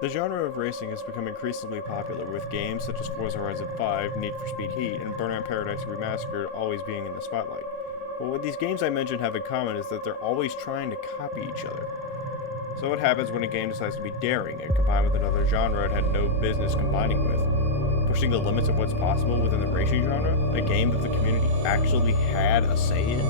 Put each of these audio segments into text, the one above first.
The genre of racing has become increasingly popular, with games such as Forza Horizon 5, Need for Speed Heat, and Burnout Paradise Remastered always being in the spotlight. But what these games I mentioned have in common is that they're always trying to copy each other. So what happens when a game decides to be daring and combine with another genre it had no business combining with? Pushing the limits of what's possible within the racing genre? A game that the community actually had a say in?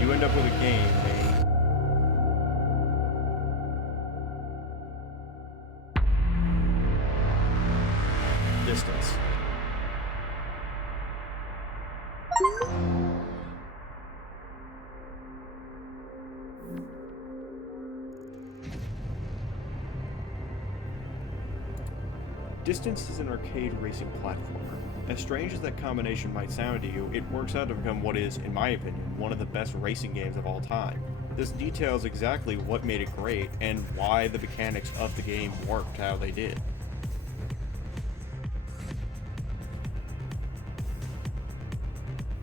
You end up with a game named Distance. Distance is an arcade racing platformer. As strange as that combination might sound to you, it works out to become what is, in my opinion, one of the best racing games of all time. This details exactly what made it great and why the mechanics of the game worked how they did.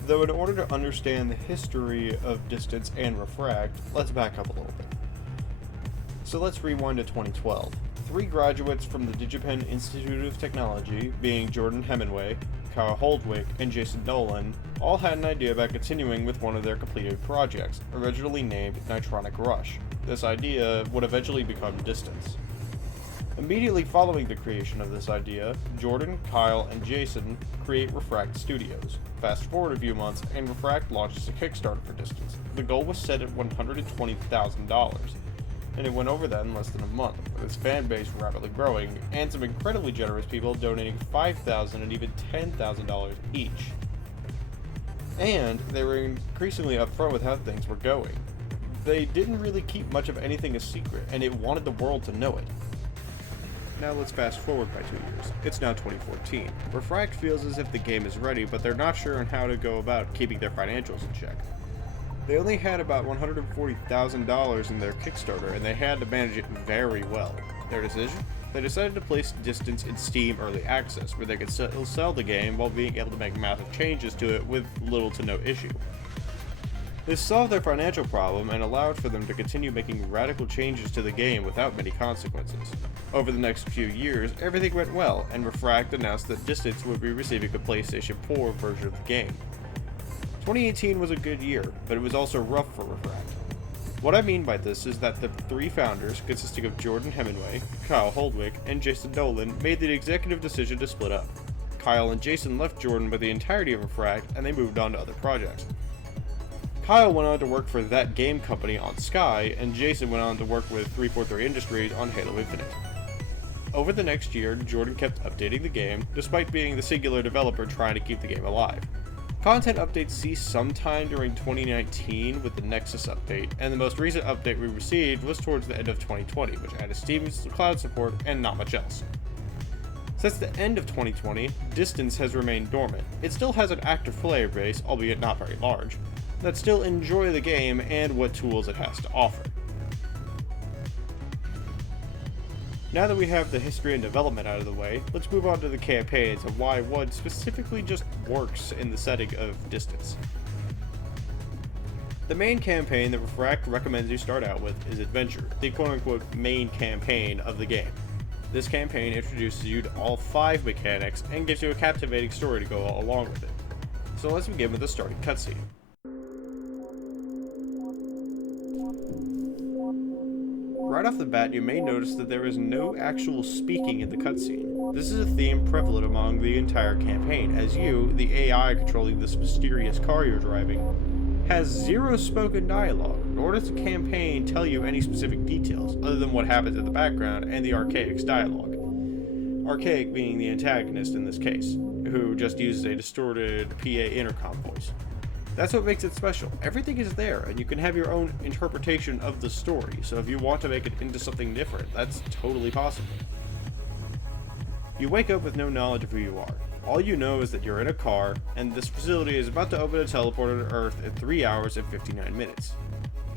Though in order to understand the history of Distance and Refract, let's back up a little bit. So let's rewind to 2012. Three graduates from the DigiPen Institute of Technology, being Jordan Hemingway, Kyle Holdwick, and Jason Dolan, all had an idea about continuing with one of their completed projects, originally named Nitronic Rush. This idea would eventually become Distance. Immediately following the creation of this idea, Jordan, Kyle, and Jason create Refract Studios. Fast forward a few months, and Refract launches a Kickstarter for Distance. The goal was set at $120,000. And it went over that in less than a month, with its fan base rapidly growing, and some incredibly generous people donating $5,000 and even $10,000 each. And they were increasingly upfront with how things were going. They didn't really keep much of anything a secret, and it wanted the world to know it. Now let's fast forward by 2 years. It's now 2014. Refract feels as if the game is ready, but they're not sure on how to go about keeping their financials in check. They only had about $140,000 in their Kickstarter, and they had to manage it very well. Their decision? They decided to place Distance in Steam Early Access, where they could still sell the game while being able to make massive changes to it with little to no issue. This solved their financial problem and allowed for them to continue making radical changes to the game without many consequences. Over the next few years, everything went well, and Refract announced that Distance would be receiving a PlayStation 4 version of the game. 2018 was a good year, but it was also rough for Refract. What I mean by this is that the three founders, consisting of Jordan Hemingway, Kyle Holdwick, and Jason Dolan, made the executive decision to split up. Kyle and Jason left Jordan with the entirety of Refract, and they moved on to other projects. Kyle went on to work for That Game Company on Sky, and Jason went on to work with 343 Industries on Halo Infinite. Over the next year, Jordan kept updating the game, despite being the singular developer trying to keep the game alive. Content updates ceased sometime during 2019 with the Nexus update, and the most recent update we received was towards the end of 2020, which added Steam's cloud support and not much else. Since the end of 2020, Distance has remained dormant. It still has an active player base, albeit not very large, that still enjoy the game and what tools it has to offer. Now that we have the history and development out of the way, let's move on to the campaigns and why one specifically just works in the setting of Distance. The main campaign that Refract recommends you start out with is Adventure, the quote-unquote main campaign of the game. This campaign introduces you to all 5 mechanics and gives you a captivating story to go along with it. So let's begin with the starting cutscene. Right off the bat, you may notice that there is no actual speaking in the cutscene. This is a theme prevalent among the entire campaign, as you, the AI controlling this mysterious car you're driving, has 0 spoken dialogue, nor does the campaign tell you any specific details, other than what happens in the background and the Archaic's dialogue. Archaic being the antagonist in this case, who just uses a distorted PA intercom voice. That's what makes it special. Everything is there, and you can have your own interpretation of the story, so if you want to make it into something different, that's totally possible. You wake up with no knowledge of who you are. All you know is that you're in a car, and this facility is about to open a teleporter to Earth in 3 hours and 59 minutes.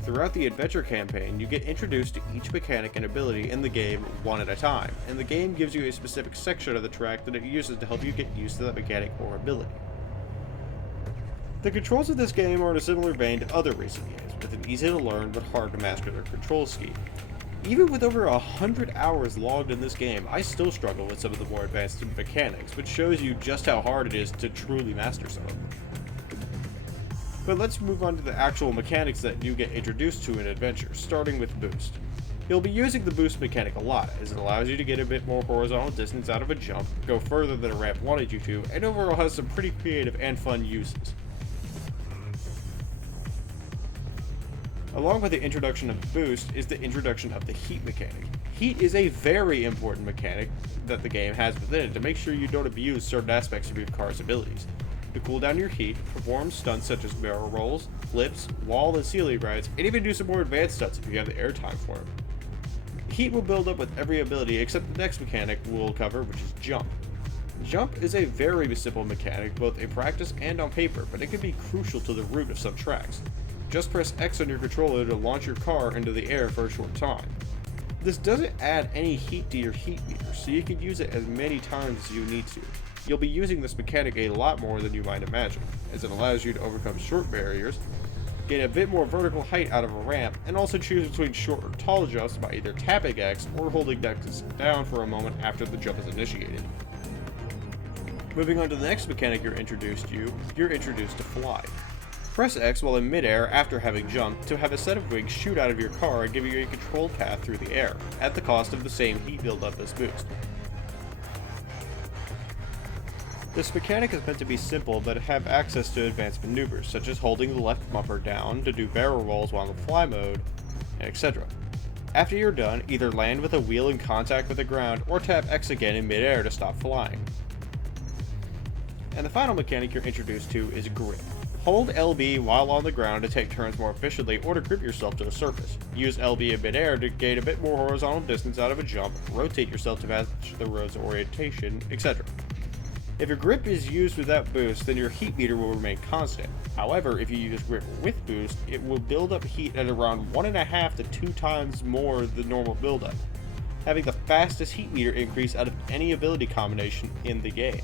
Throughout the adventure campaign, you get introduced to each mechanic and ability in the game one at a time, and the game gives you a specific section of the track that it uses to help you get used to that mechanic or ability. The controls of this game are in a similar vein to other racing games, with an easy to learn but hard to master their control scheme. Even with over 100 hours logged in this game, I still struggle with some of the more advanced mechanics, which shows you just how hard it is to truly master some of them. But let's move on to the actual mechanics that you get introduced to in Adventure, starting with Boost. You'll be using the Boost mechanic a lot, as it allows you to get a bit more horizontal distance out of a jump, go further than a ramp wanted you to, and overall has some pretty creative and fun uses. Along with the introduction of Boost is the introduction of the Heat mechanic. Heat is a very important mechanic that the game has within it to make sure you don't abuse certain aspects of your car's abilities. To cool down your heat, perform stunts such as barrel rolls, flips, wall and ceiling rides, and even do some more advanced stunts if you have the airtime for it. Heat will build up with every ability except the next mechanic we'll cover, which is Jump. Jump is a very simple mechanic both in practice and on paper, but it can be crucial to the route of some tracks. Just press X on your controller to launch your car into the air for a short time. This doesn't add any heat to your heat meter, so you can use it as many times as you need to. You'll be using this mechanic a lot more than you might imagine, as it allows you to overcome short barriers, gain a bit more vertical height out of a ramp, and also choose between short or tall jumps by either tapping X or holding X down for a moment after the jump is initiated. Moving on to the next mechanic you're introduced to Fly. Press X while in midair after having jumped to have a set of wings shoot out of your car and give you a controlled path through the air, at the cost of the same heat buildup as Boost. This mechanic is meant to be simple but have access to advanced maneuvers, such as holding the left bumper down to do barrel rolls while in fly mode, etc. After you're done, either land with a wheel in contact with the ground or tap X again in midair to stop flying. And the final mechanic you're introduced to is Grip. Hold LB while on the ground to take turns more efficiently or to grip yourself to a surface. Use LB in midair to gain a bit more horizontal distance out of a jump, rotate yourself to match the road's orientation, etc. If your grip is used without boost, then your heat meter will remain constant. However, if you use grip with boost, it will build up heat at around 1.5 to 2 times more than normal buildup, having the fastest heat meter increase out of any ability combination in the game.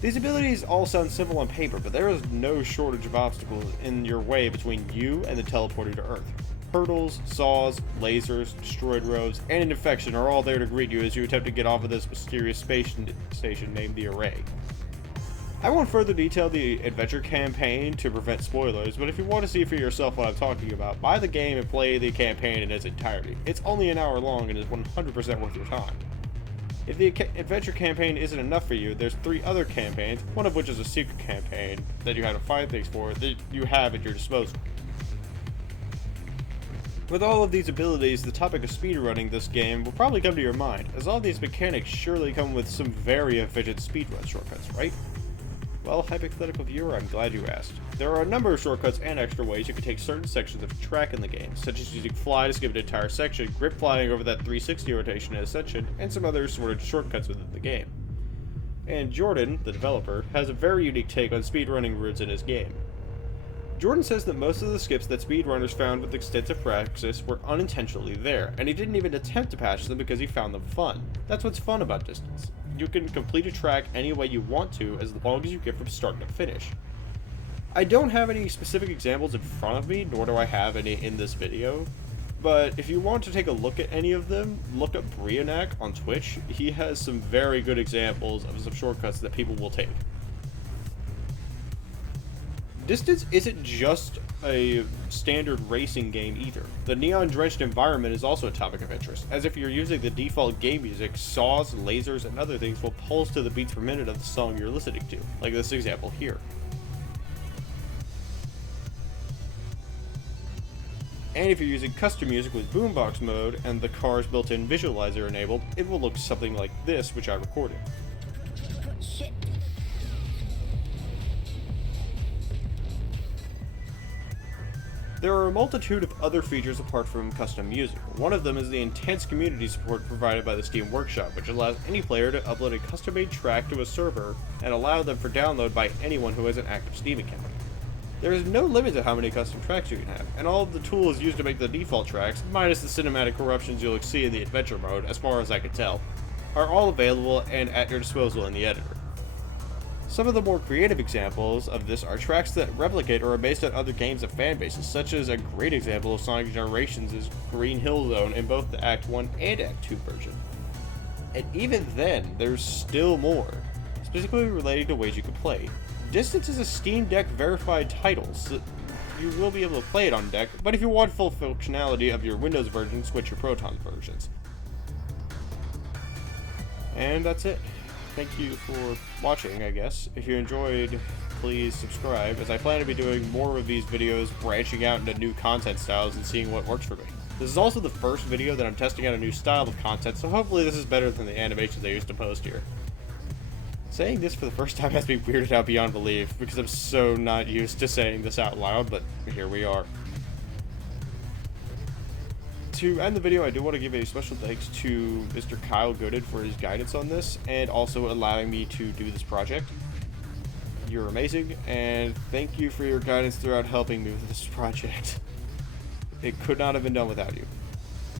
These abilities all sound simple on paper, but there is no shortage of obstacles in your way between you and the teleporter to Earth. Hurdles, saws, lasers, destroyed roads, and an infection are all there to greet you as you attempt to get off of this mysterious space station named the Array. I won't further detail the adventure campaign to prevent spoilers, but if you want to see for yourself what I'm talking about, buy the game and play the campaign in its entirety. It's only an hour long and is 100% worth your time. If the adventure campaign isn't enough for you, there's 3 other campaigns, one of which is a secret campaign that you have to find things for that you have at your disposal. With all of these abilities, the topic of speedrunning this game will probably come to your mind, as all these mechanics surely come with some very efficient speedrun shortcuts, right? Well, hypothetical viewer, I'm glad you asked. There are a number of shortcuts and extra ways you can take certain sections of a track in the game, such as using fly to skip an entire section, grip flying over that 360 rotation in a section, and some other sort of shortcuts within the game. And Jordan, the developer, has a very unique take on speedrunning routes in his game. Jordan says that most of the skips that speedrunners found with extensive practice were unintentionally there, and he didn't even attempt to patch them because he found them fun. That's what's fun about Distance. You can complete a track any way you want to, as long as you get from start to finish. I don't have any specific examples in front of me, nor do I have any in this video, but if you want to take a look at any of them, look up Brianak on Twitch. He has some very good examples of some shortcuts that people will take. Distance isn't just a standard racing game either. The neon-drenched environment is also a topic of interest, as if you're using the default game music, saws, lasers, and other things will pulse to the beats per minute of the song you're listening to, like this example here. And if you're using custom music with boombox mode and the car's built-in visualizer enabled, it will look something like this, which I recorded. Shit. There are a multitude of other features apart from custom music. One of them is the intense community support provided by the Steam Workshop, which allows any player to upload a custom-made track to a server and allow them for download by anyone who has an active Steam account. There is no limit to how many custom tracks you can have, and all of the tools used to make the default tracks, minus the cinematic corruptions you'll see in the adventure mode, as far as I can tell, are all available and at your disposal in the editor. Some of the more creative examples of this are tracks that replicate or are based on other games of fan bases, such as a great example of Sonic Generations' Green Hill Zone in both the Act 1 and Act 2 version. And even then, there's still more, specifically related to ways you can play. Distance is a Steam Deck verified title, so you will be able to play it on Deck, but if you want full functionality of your Windows version, switch your Proton versions. And that's it. Thank you for watching, I guess. If you enjoyed, please subscribe, as I plan to be doing more of these videos, branching out into new content styles and seeing what works for me. This is also the first video that I'm testing out a new style of content, so hopefully this is better than the animations I used to post here. Saying this for the first time has me weirded out beyond belief, because I'm so not used to saying this out loud, but here we are. To end the video, I do want to give a special thanks to Mr. Kyle Goodin for his guidance on this, and also allowing me to do this project. You're amazing, and thank you for your guidance throughout helping me with this project. It could not have been done without you.